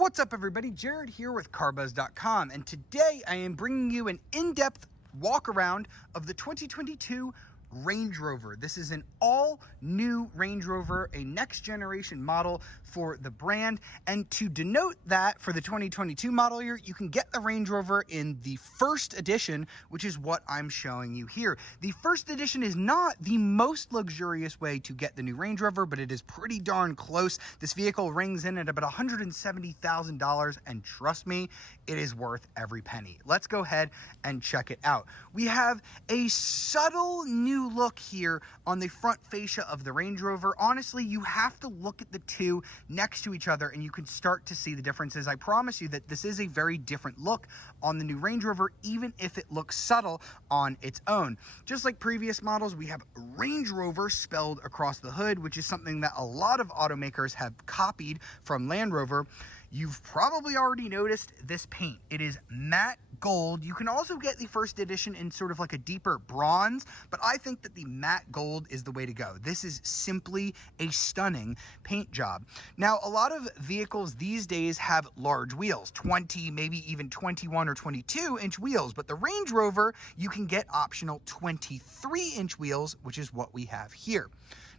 What's up, everybody? Jared here with carbuzz.com, and today I am bringing you an in-depth walk around of the 2022 Range Rover. This is an all-new Range Rover, a next-generation model for the brand. And to denote that for the 2022 model year, you can get the Range Rover in the first edition, which is what I'm showing you here. The first edition is not the most luxurious way to get the new Range Rover, but it is pretty darn close. This vehicle rings in at about $170,000, and trust me, it is worth every penny. Let's go ahead and check it out. We have a subtle new look here on the front fascia of the Range Rover. Honestly, you have to look at the two next to each other and you can start to see the differences. I promise you that this is a very different look on the new Range Rover, even if it looks subtle on its own. Just like previous models, we have Range Rover spelled across the hood, which is something that a lot of automakers have copied from Land Rover. You've probably already noticed this paint. It is matte gold. You can also get the first edition in sort of like a deeper bronze, but I think that the matte gold is the way to go. This is simply a stunning paint job. Now, a lot of vehicles these days have large wheels, 20, maybe even 21 or 22-inch wheels, but the Range Rover, you can get optional 23-inch wheels, which is what we have here.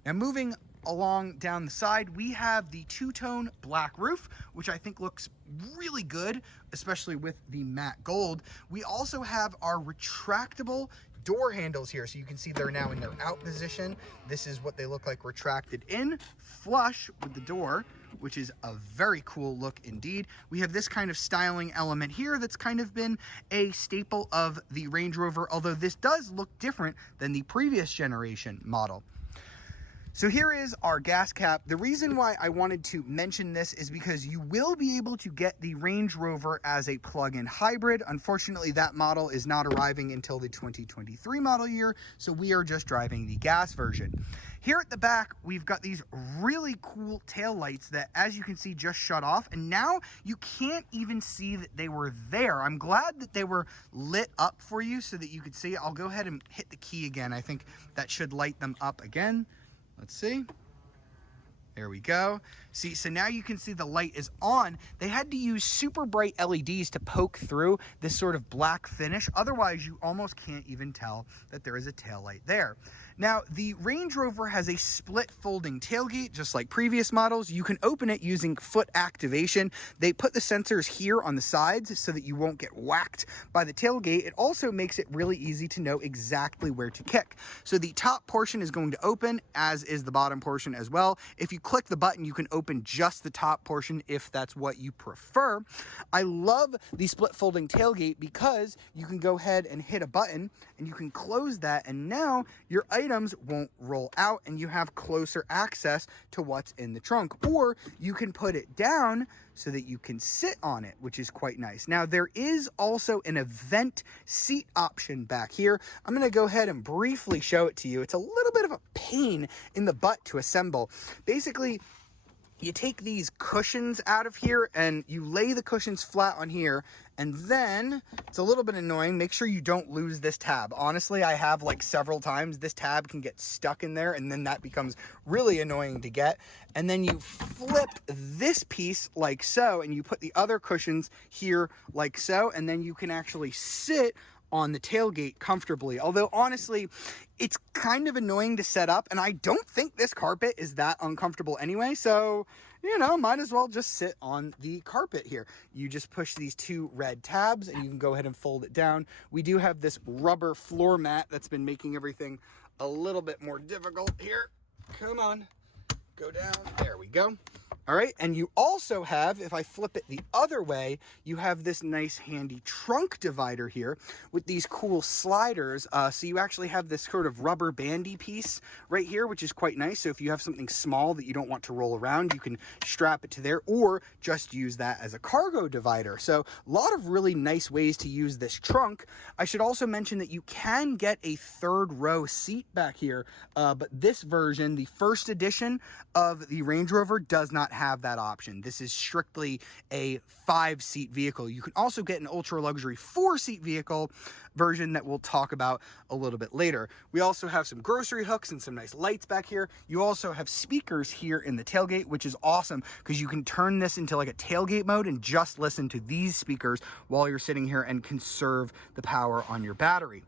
Now, moving along down the side, we have the two-tone black roof, which I think looks really good, especially with the matte gold. We also have our retractable door handles here, so you can see they're now in their out position. This is what they look like retracted in, flush with the door, which is a very cool look indeed. We have this kind of styling element here that's kind of been a staple of the Range Rover, although this does look different than the previous generation model. So here is our gas cap. The reason why I wanted to mention this is because you will be able to get the Range Rover as a plug-in hybrid. Unfortunately, that model is not arriving until the 2023 model year, so we are just driving the gas version. Here at the back, we've got these really cool tail lights that, as you can see, just shut off, and now you can't even see that they were there. I'm glad that they were lit up for you so that you could see. I'll go ahead and hit the key again. I think that should light them up again. Let's see. There we go. See, so now you can see the light is on. They had to use super bright LEDs to poke through this sort of black finish. Otherwise, you almost can't even tell that there is a taillight there. Now, the Range Rover has a split folding tailgate, just like previous models. You can open it using foot activation. They put the sensors here on the sides so that you won't get whacked by the tailgate. It also makes it really easy to know exactly where to kick. So the top portion is going to open, as is the bottom portion as well. If you click the button, you can open just the top portion if that's what you prefer. I love the split folding tailgate because you can go ahead and hit a button and you can close that, and now your items won't roll out and you have closer access to what's in the trunk. Or you can put it down so that you can sit on it, which is quite nice. Now, there is also an event seat option back here. I'm going to go ahead and briefly show it to you. It's a little bit of a pain in the butt to assemble. Basically, you take these cushions out of here and you lay the cushions flat on here, and then it's a little bit annoying. Make sure you don't lose this tab. Honestly, I have like several times. This tab can get stuck in there and then that becomes really annoying to get. And then you flip this piece like so, and you put the other cushions here like so, and then you can actually sit on the tailgate comfortably. Although honestly, it's kind of annoying to set up, and I don't think this carpet is that uncomfortable anyway, so, you know, might as well just sit on the carpet here. You just push these two red tabs and you can go ahead and fold it down. We do have this rubber floor mat that's been making everything a little bit more difficult here. Come on, go down. There we go. All right, and you also have, if I flip it the other way, you have this nice handy trunk divider here with these cool sliders. So you actually have this sort of rubber bandy piece right here, which is quite nice. So if you have something small that you don't want to roll around, you can strap it to there or just use that as a cargo divider. So a lot of really nice ways to use this trunk. I should also mention that you can get a third row seat back here, but this version, the first edition of the Range Rover, does not not have that option. This is strictly a 5-seat vehicle. You can also get an ultra luxury 4-seat vehicle version that we'll talk about a little bit later. We also have some grocery hooks and some nice lights back here. You also have speakers here in the tailgate, which is awesome because you can turn this into like a tailgate mode and just listen to these speakers while you're sitting here and conserve the power on your battery.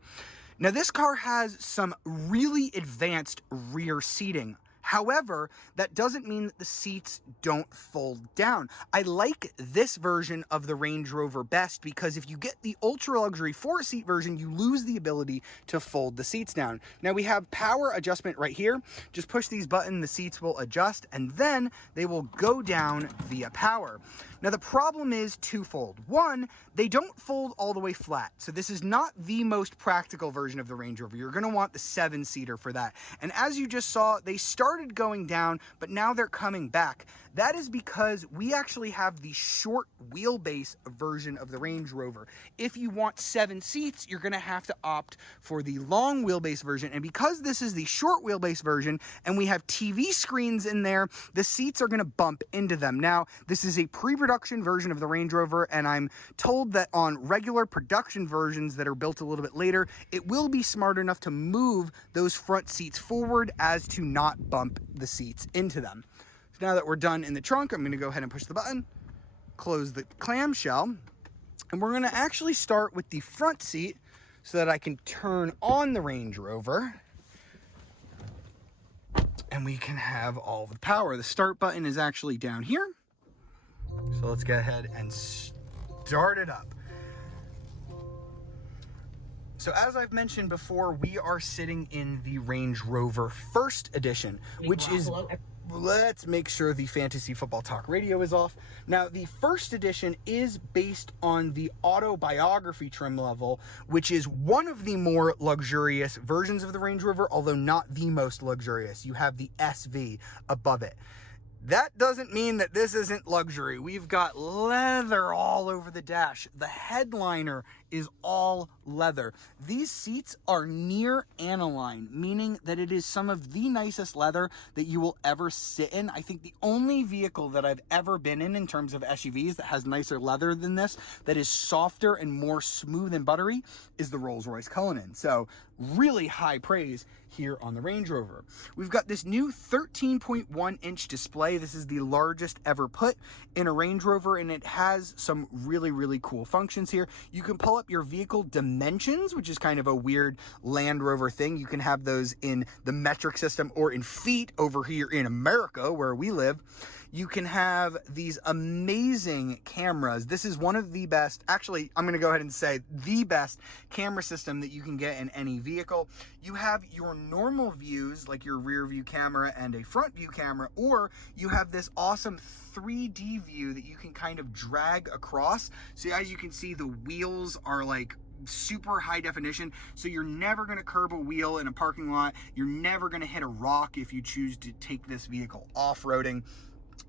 Now, this car has some really advanced rear seating. However, that doesn't mean that the seats don't fold down. I like this version of the Range Rover best because if you get the ultra luxury 4-seat version, you lose the ability to fold the seats down. Now, we have power adjustment right here. Just push these buttons, the seats will adjust, and then they will go down via power. Now, the problem is twofold. One, they don't fold all the way flat. So this is not the most practical version of the Range Rover. You're going to want the 7-seater for that. And as you just saw, they started going down, but now they're coming back. That is because we actually have the short wheelbase version of the Range Rover. If you want 7 seats, you're going to have to opt for the long wheelbase version. And because this is the short wheelbase version and we have TV screens in there, the seats are going to bump into them. Now, this is a pre-production version of the Range Rover, and I'm told that on regular production versions that are built a little bit later, it will be smart enough to move those front seats forward as to not bump the seats into them. So now that we're done in the trunk, I'm going to go ahead and push the button, close the clamshell, and we're going to actually start with the front seat so that I can turn on the Range Rover and we can have all the power. The start button is actually down here. So let's go ahead and start it up. So as I've mentioned before, we are sitting in the Range Rover First Edition, which is... Let's make sure the Fantasy Football Talk radio is off. Now, the First Edition is based on the autobiography trim level, which is one of the more luxurious versions of the Range Rover, although not the most luxurious. You have the SV above it. That doesn't mean that this isn't luxury. We've got leather all over the dash. The headliner is all leather. These seats are near aniline, meaning that it is some of the nicest leather that you will ever sit in. I think the only vehicle that I've ever been in terms of SUVs that has nicer leather than this, that is softer and more smooth and buttery, is the Rolls-Royce Cullinan. So really high praise here on the Range Rover. We've got this new 13.1-inch display. This is the largest ever put in a Range Rover, and it has some really, really cool functions here. You can pull up your vehicle dimensions, which is kind of a weird Land Rover thing. You can have those in the metric system or in feet over here in America, where we live. You can have these amazing cameras. This is one of the best, actually, I'm going to go ahead and say the best camera system that you can get in any vehicle. You have your normal views, like your rear view camera and a front view camera, or you have this awesome 3D view that you can kind of drag across. So as you can see, the wheels are like super high definition, so you're never going to curb a wheel in a parking lot. You're never going to hit a rock if you choose to take this vehicle off-roading.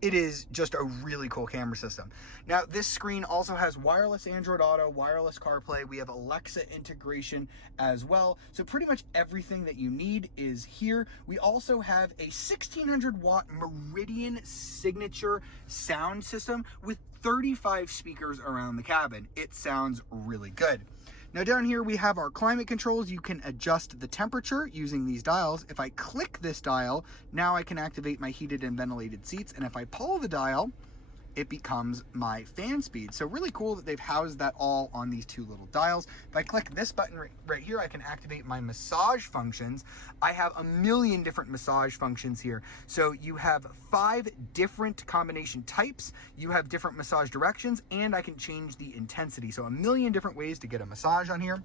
It is just a really cool camera system. Now, this screen also has wireless Android Auto, wireless CarPlay. We have Alexa integration as well. So pretty much everything that you need is here. We also have a 1600 watt Meridian signature sound system with 35 speakers around the cabin. It sounds really good. Now down here we have our climate controls. You can adjust the temperature using these dials. If I click this dial, now I can activate my heated and ventilated seats. And if I pull the dial, it becomes my fan speed. So really cool that they've housed that all on these two little dials. If I click this button right here, I can activate my massage functions. I have a million different massage functions here. So you have 5 different combination types, you have different massage directions, and I can change the intensity. So a million different ways to get a massage on here.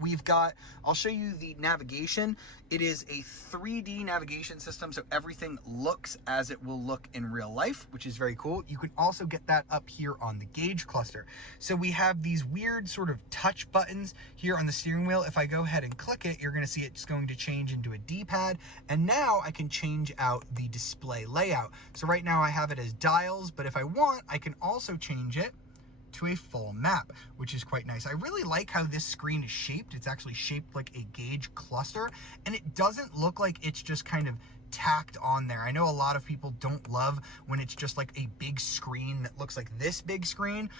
We've got, I'll show you the navigation. It is a 3D navigation system, so everything looks as it will look in real life, which is very cool. You can also get that up here on the gauge cluster. So we have these weird sort of touch buttons here on the steering wheel. If I go ahead and click it, you're gonna see it's going to change into a D-pad. And now I can change out the display layout. So right now I have it as dials, but if I want, I can also change it to a full map, which is quite nice. I really like how this screen is shaped. It's actually shaped like a gauge cluster, and it doesn't look like it's just kind of tacked on there. I know a lot of people don't love when it's just like a big screen that looks like this big screen.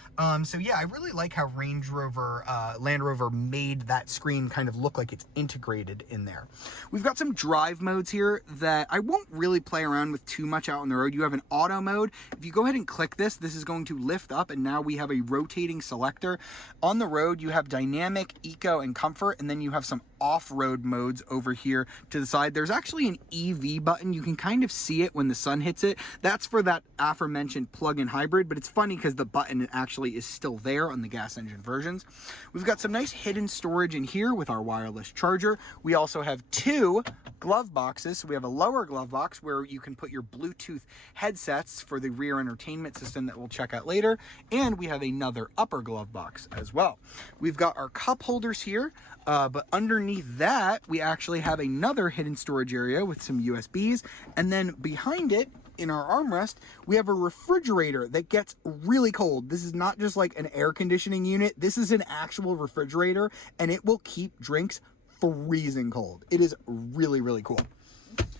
So yeah, I really like how Land Rover made that screen kind of look like it's integrated in there. We've got some drive modes here that I won't really play around with too much out on the road. You have an auto mode. If you go ahead and click this is going to lift up, and now we have a rotating selector. On the road, you have dynamic, eco, and comfort, and then you have some off-road modes over here to the side. There's actually an EV button. You can kind of see it when the sun hits it. That's for that aforementioned plug-in hybrid, but it's funny because the button actually is still there on the gas engine versions. We've got some nice hidden storage in here with our wireless charger. We also have 2 glove boxes. So we have a lower glove box where you can put your Bluetooth headsets for the rear entertainment system that we'll check out later, and we have another upper glove box as well. We've got our cup holders here, but underneath that we actually have another hidden storage area with some USBs, and then behind it in our armrest we have a refrigerator that gets really cold. This is not just like an air conditioning unit, this is an actual refrigerator, and it will keep drinks freezing cold. It is really, really cool.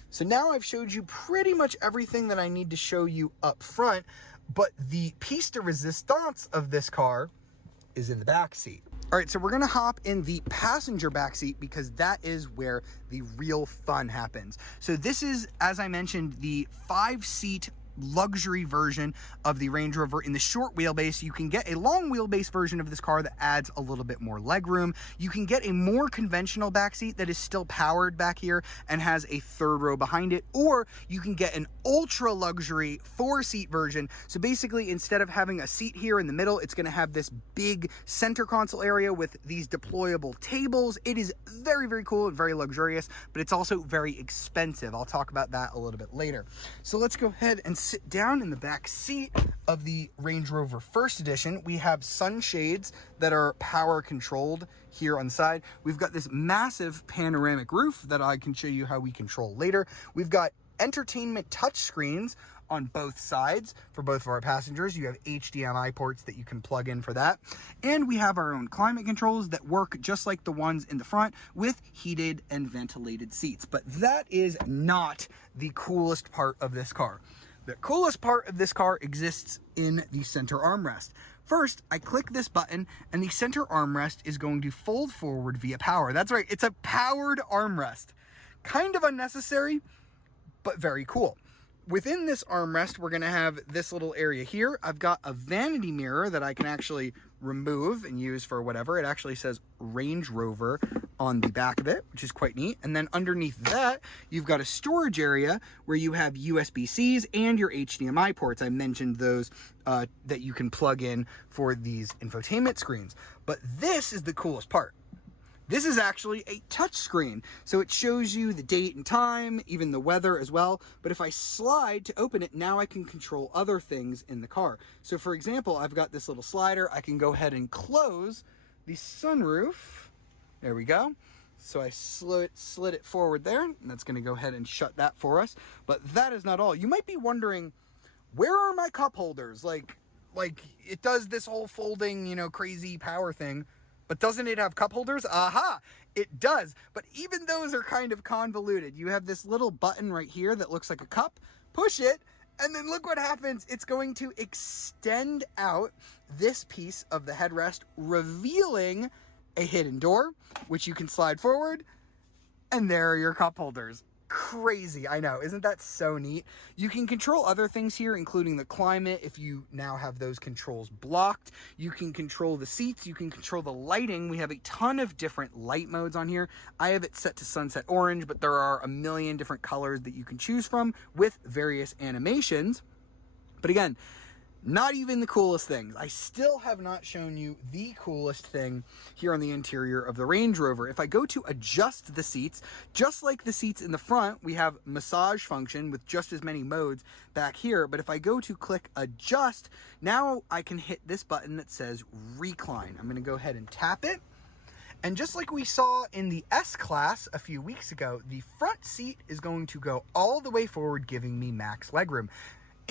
So now I've showed you pretty much everything that I need to show you up front, but the piece de resistance of this car is in the back seat. All right, so we're gonna hop in the passenger back seat because that is where the real fun happens. So this is, as I mentioned, the 5-seat luxury version of the Range Rover. In the short wheelbase, you can get a long wheelbase version of this car that adds a little bit more legroom. You can get a more conventional backseat that is still powered back here and has a 3rd row behind it, or you can get an ultra luxury 4-seat version. So basically, instead of having a seat here in the middle, it's going to have this big center console area with these deployable tables. It is very, very cool and very luxurious, but it's also very expensive. I'll talk about that a little bit later. So let's go ahead and sit down in the back seat of the Range Rover First Edition. We have sunshades that are power controlled here on the side. We've got this massive panoramic roof that I can show you how we control later. We've got entertainment touch screens on both sides for both of our passengers. You have HDMI ports that you can plug in for that. And we have our own climate controls that work just like the ones in the front with heated and ventilated seats. But that is not the coolest part of this car. The coolest part of this car exists in the center armrest. First, I click this button and the center armrest is going to fold forward via power. That's right, it's a powered armrest. Kind of unnecessary, but very cool. Within this armrest, we're gonna have this little area here. I've got a vanity mirror that I can actually remove and use for whatever. It actually says Range Rover on the back of it, which is quite neat. And then underneath that, you've got a storage area where you have USB-Cs and your HDMI ports. I mentioned those that you can plug in for these infotainment screens. But this is the coolest part. This is actually a touch screen, so it shows you the date and time, even the weather as well. But if I slide to open it, now I can control other things in the car. So for example, I've got this little slider. I can go ahead and close the sunroof. There we go. So I slid it forward there, and that's gonna go ahead and shut that for us. But that is not all. You might be wondering, where are my cup holders? Like it does this whole folding, you know, crazy power thing. But doesn't it have cup holders? Aha, it does. But even those are kind of convoluted. You have this little button right here that looks like a cup. Push it, and then look what happens. It's going to extend out this piece of the headrest, revealing a hidden door, which you can slide forward, and there are your cup holders. Crazy, I know. Isn't that so neat? You can control other things here, including the climate. If you now have those controls blocked, you can control the seats, you can control the lighting. We have a ton of different light modes on here. I have it set to sunset orange, but there are a million different colors that you can choose from with various animations. But again, not even the coolest things. I still have not shown you the coolest thing here on the interior of the Range Rover. If I go to adjust the seats, just like the seats in the front, we have massage function with just as many modes back here. But if I go to click adjust, now I can hit this button that says recline. I'm gonna go ahead and tap it. And just like we saw in the S-Class a few weeks ago, the front seat is going to go all the way forward, giving me max legroom.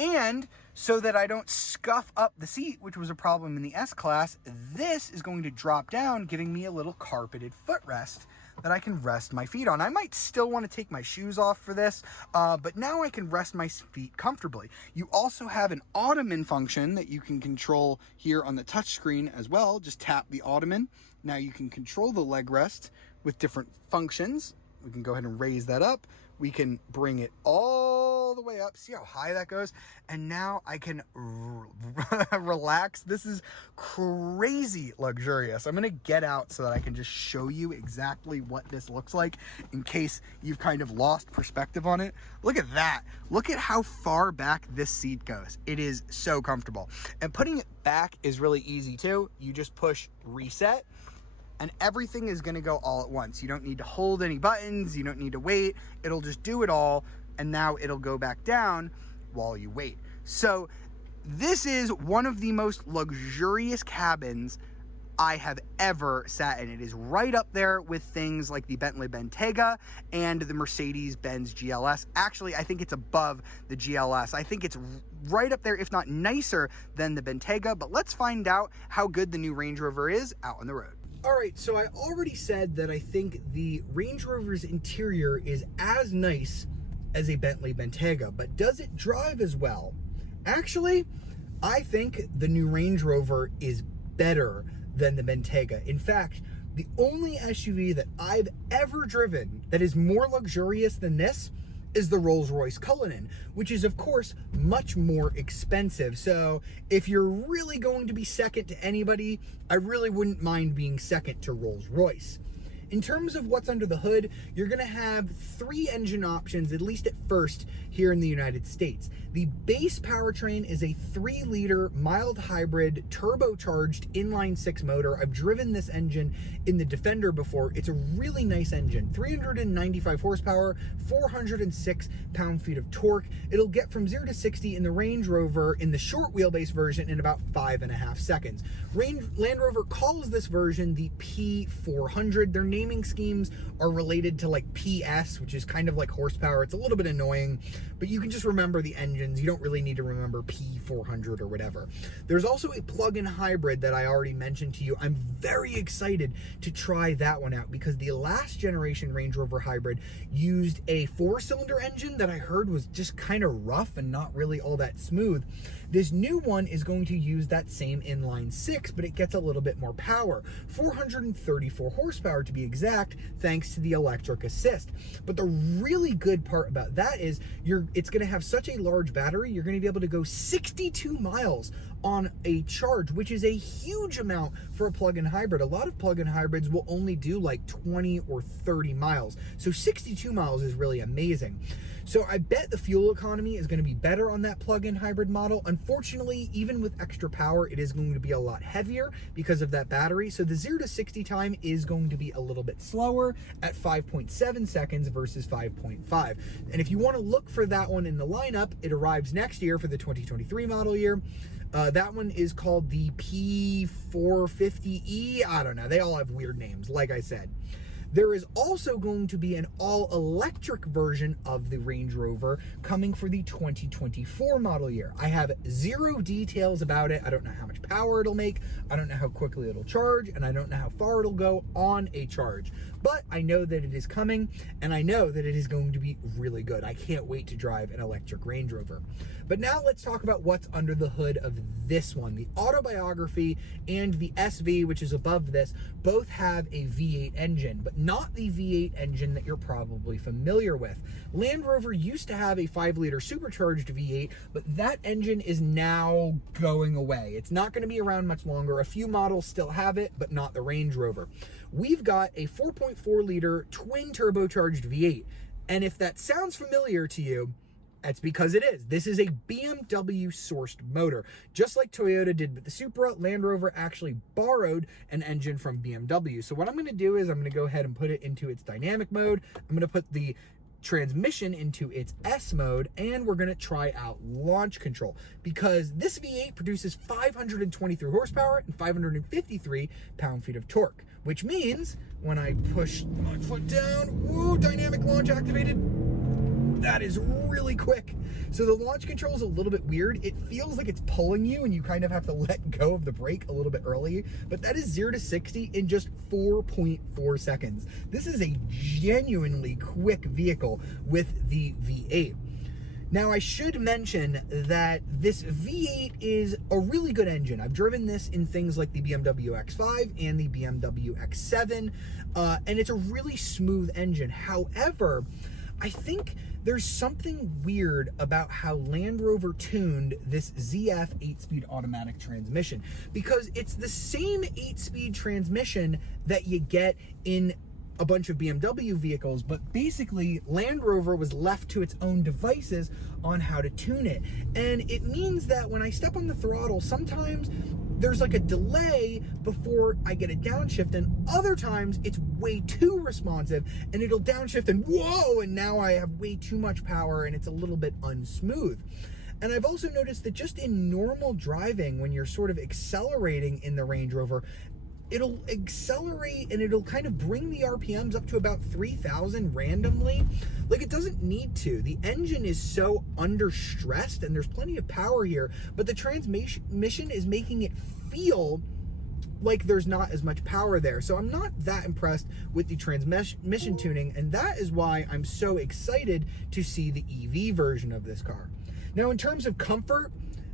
And so that I don't scuff up the seat, which was a problem in the S-Class, this is going to drop down, giving me a little carpeted footrest that I can rest my feet on. I might still want to take my shoes off for this, but now I can rest my feet comfortably. You also have an ottoman function that you can control here on the touchscreen as well. Just tap the ottoman. Now you can control the leg rest with different functions. We can go ahead and raise that up. We can bring it all the way up. See how high that goes? And now I can relax. This is crazy luxurious. I'm gonna get out so that I can just show you exactly what this looks like in case you've kind of lost perspective on it. Look at that. Look at how far back this seat goes. It is so comfortable. And putting it back is really easy too. You just push reset, and everything is gonna go all at once. You don't need to hold any buttons, you don't need to wait. It'll just do it all, and now it'll go back down while you wait. So this is one of the most luxurious cabins I have ever sat in. It is right up there with things like the Bentley Bentayga and the Mercedes-Benz GLS. Actually, I think it's above the GLS. I think it's right up there, if not nicer than the Bentayga, but let's find out how good the new Range Rover is out on the road. All right, so I already said that I think the Range Rover's interior is as nice as a Bentley Bentayga, but does it drive as well? Actually, I think the new Range Rover is better than the Bentayga. In fact, the only SUV that I've ever driven that is more luxurious than this is the Rolls-Royce Cullinan, which is of course much more expensive. So if you're really going to be second to anybody, I really wouldn't mind being second to Rolls-Royce. In terms of what's under the hood, you're gonna have 3 engine options, at least at first, here in the United States. The base powertrain is a 3-liter mild hybrid turbocharged inline-6 motor. I've driven this engine in the Defender before. It's a really nice engine. 395 horsepower, 406 pound-feet of torque. It'll get from 0 to 60 in the Range Rover in the short wheelbase version in about 5.5 seconds. Land Rover calls this version the P400. Their naming schemes are related to like PS, which is kind of like horsepower. It's a little bit annoying, but you can just remember the engines. You don't really need to remember P400 or whatever. There's also a plug-in hybrid that I already mentioned to you. I'm very excited to try that one out because the last generation Range Rover hybrid used a 4-cylinder engine that I heard was just kind of rough and not really all that smooth. This new one is going to use that same inline 6, but it gets a little bit more power, 434 horsepower to be exact, thanks to the electric assist. But the really good part about that is it's going to have such a large battery, you're going to be able to go 62 miles on a charge, which is a huge amount for a plug-in hybrid. A lot of plug-in hybrids will only do like 20 or 30 miles. So 62 miles is really amazing. So I bet the fuel economy is going to be better on that plug-in hybrid model. Unfortunately, even with extra power, it is going to be a lot heavier because of that battery. So the 0 to 60 time is going to be a little bit slower at 5.7 seconds versus 5.5. And if you want to look for that one in the lineup, it arrives next year for the 2023 model year. That one is called the P450E. I don't know. They all have weird names, like I said. There is also going to be an all-electric version of the Range Rover coming for the 2024 model year. I have 0 details about it. I don't know how much power it'll make. I don't know how quickly it'll charge, and I don't know how far it'll go on a charge. But I know that it is coming, and I know that it is going to be really good. I can't wait to drive an electric Range Rover. But now let's talk about what's under the hood of this one. The Autobiography and the SV, which is above this, both have a V8 engine, but not the V8 engine that you're probably familiar with. Land Rover used to have a 5-liter supercharged V8, but that engine is now going away. It's not going to be around much longer. A few models still have it, but not the Range Rover. We've got a 4.4-liter twin turbocharged V8, and if that sounds familiar to you, that's because it is. This is a BMW sourced motor. Just like Toyota did with the Supra, Land Rover actually borrowed an engine from BMW. So what I'm going to do is I'm going to go ahead and put it into its dynamic mode. I'm going to put the transmission into its S mode, and we're going to try out launch control because this V8 produces 523 horsepower and 553 pound-feet of torque, which means when I push my foot down, woo, dynamic launch activated. That is really quick. So the launch control is a little bit weird. It feels like it's pulling you and you kind of have to let go of the brake a little bit early, but that is 0 to 60 in just 4.4 seconds. This is a genuinely quick vehicle with the V8. Now, I should mention that this V8 is a really good engine. I've driven this in things like the BMW X5 and the BMW X7, and it's a really smooth engine. However, I think there's something weird about how Land Rover tuned this ZF 8-speed automatic transmission, because it's the same 8-speed transmission that you get in a bunch of BMW vehicles, but basically Land Rover was left to its own devices on how to tune it. And it means that when I step on the throttle, sometimes there's like a delay before I get a downshift, and other times it's way too responsive and it'll downshift and whoa, and now I have way too much power and it's a little bit unsmooth. And I've also noticed that just in normal driving, when you're sort of accelerating in the Range Rover, it'll accelerate and it'll kind of bring the RPMs up to about 3,000 randomly. Like, it doesn't need to. The engine is so under stressed and there's plenty of power here, but the transmission is making it feel like there's not as much power there. So I'm not that impressed with the transmission tuning, and that is why I'm so excited to see the EV version of this car. Now, in terms of comfort,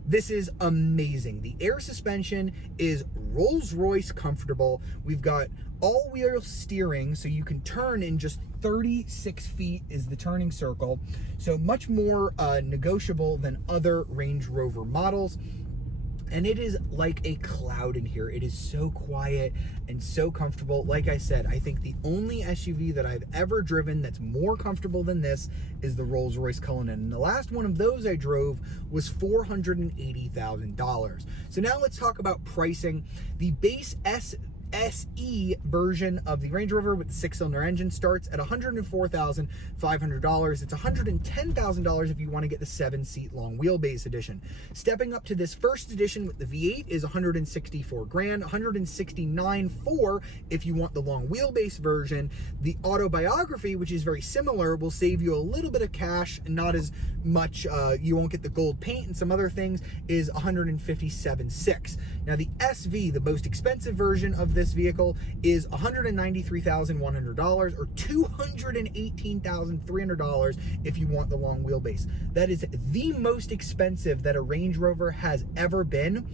this is amazing. The air suspension is Rolls-Royce comfortable. We've got all-wheel steering, so you can turn in just 36 feet is the turning circle. So much more negotiable than other Range Rover models. And it is like a cloud in here. It is so quiet and so comfortable. Like I said, I think the only SUV that I've ever driven that's more comfortable than this is the Rolls-Royce Cullinan. And the last one of those I drove was $480,000. So now let's talk about pricing. The base SE version of the Range Rover with the 6-cylinder engine starts at $104,500. It's $110,000 if you want to get the 7-seat long wheelbase edition. Stepping up to this first edition with the V8 is $164,000, $169,400 if you want the long wheelbase version. The autobiography, which is very similar, will save you a little bit of cash and not as much. You won't get the gold paint and some other things, is $157,600. Now the SV, the most expensive version of this vehicle, is $193,100 or $218,300 if you want the long wheelbase. That is the most expensive that a Range Rover has ever been,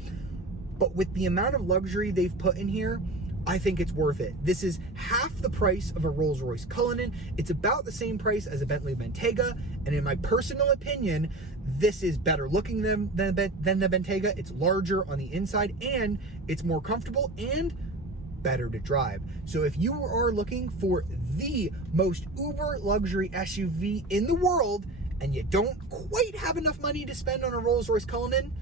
but with the amount of luxury they've put in here, I think it's worth it. This is half the price of a Rolls-Royce Cullinan. It's about the same price as a Bentley Bentayga, and in my personal opinion, this is better looking than the Bentayga. It's larger on the inside and it's more comfortable and better to drive. So if you are looking for the most uber luxury SUV in the world and you don't quite have enough money to spend on a Rolls-Royce Cullinan,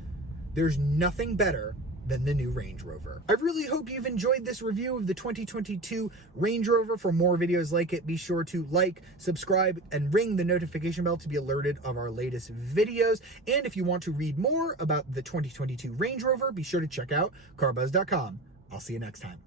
there's nothing better than the new Range Rover. I really hope you've enjoyed this review of the 2022 Range Rover. For more videos like it, be sure to like, subscribe, and ring the notification bell to be alerted of our latest videos. And if you want to read more about the 2022 Range Rover, be sure to check out carbuzz.com. I'll see you next time.